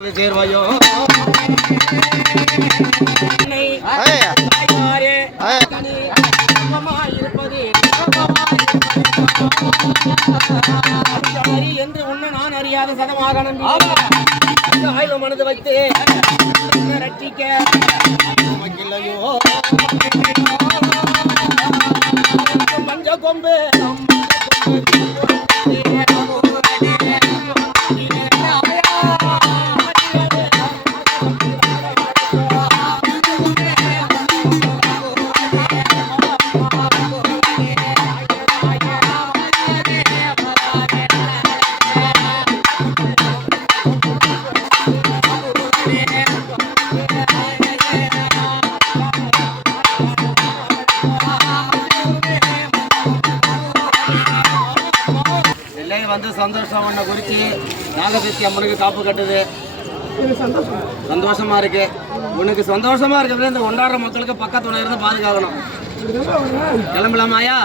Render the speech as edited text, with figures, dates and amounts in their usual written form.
சேர்வாயோ என்று உன்ன நான் அறியாத சதமாக ஆய்வு மனது வைத்து ரட்சிக்க மஞ்ச கொம்பு வந்து சந்தோஷம் ஒன்றை குறித்து நாகசக்தி அம்மனுக்கு காப்பு கட்டுது. சந்தோஷமா இருக்கு. உனக்கு சந்தோஷமா இருக்கிறது இந்த கொண்டாடுற மக்களுக்கு பக்கத்துல இருந்து பாதுகாக்கணும். கிளம்பலாமாயா?